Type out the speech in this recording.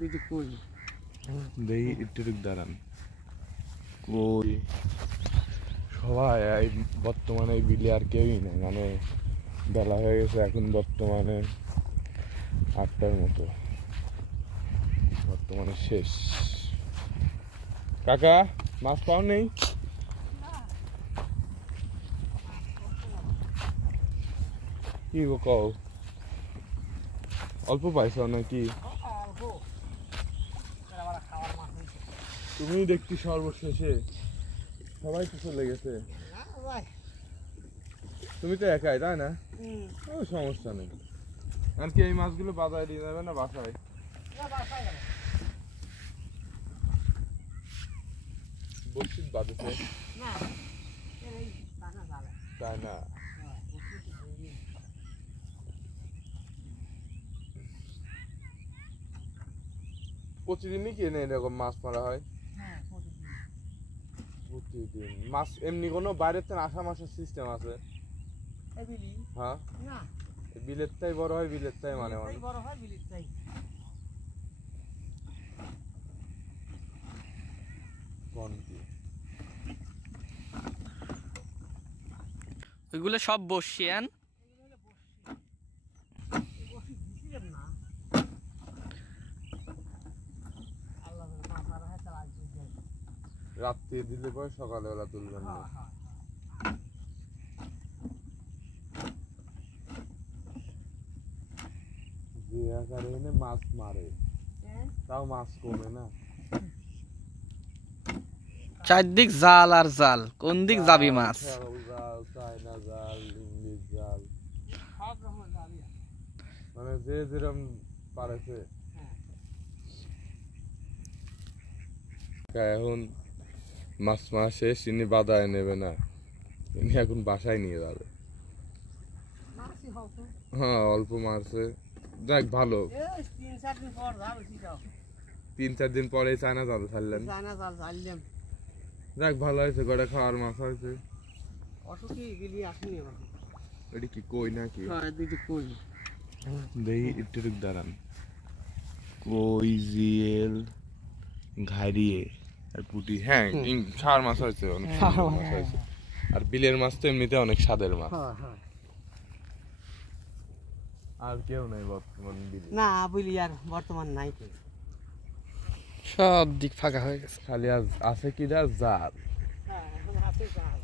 দেখি একটু দাঁড়ান কই সবাই বর্তমানে এই বিলে আর কেউই নেই, মানে বেলা হয়ে গেছে এখন বর্তমানে 8টার মতো, বর্তমানে শেষ। কাকা মাছ পাও নেই? কি গো কও, অল্প পাইছ নাকি? তুমি দেখছি সর্বশেষে, সবাই তো চলে গেছে, তুমি তো একাই তাই না? সমস্যা নেই। আর কি এই মাছগুলো বাজারে দিয়ে যাবে না বাসায়? বসিত বাঁধেছে তাই না? প্রতিদিনই কি এরকম মাছ মারা হয়? প্রতিদিন মাছ এমনি কোনো বাইরের থেকে আসা মাছের সিস্টেম আছে? হ্যাঁ, বিলের তাই বড় হয়, বিলের তাই মানে ওইগুলো সব বসিয়ান। রাত্রে দিলে পরে সকালবেলা তুলবেন না? যে আকারে এনে মাছ মারে তাও মাছ কমে না। চারদিক জাল আর জাল, কোন দিক যাবি মাছ? জাল, চায়না জাল, ইংলিশ জাল, মানে যে যেরকম পারেছে। এখন মাছ মারা শেষ, ইনি বাদায় নেবে না, ইনি এখন বাসায় নিয়ে যাবে। হ্যাঁ অল্প মারছে, যাক ভালো। 3-4 দিন পরে চায়না জাল ছাড়লেন, যাক ভালো হয়েছে, গড়ে খাওয়ার মাছ হয়েছে। এটি কি কই নাকি? দেখি একটু দাঁড়ান, কই, জিয়েল, ঘাড়িয়ে আর পুঁটি, হ্যাঁ সার মাছ হয়েছে, অনেক মাছ হয়েছে। আর বিলের মাছ তো এমনিতে অনেক স্বাদের মাছ। আর কেউ নাই বর্তমান বিলে? না বুঝলি আর বর্তমান নাই, সব দিক ফাঁকা হয়ে গেছে, খালি আজ আছে কি জাল। হ্যাঁ এখন আছে জাল।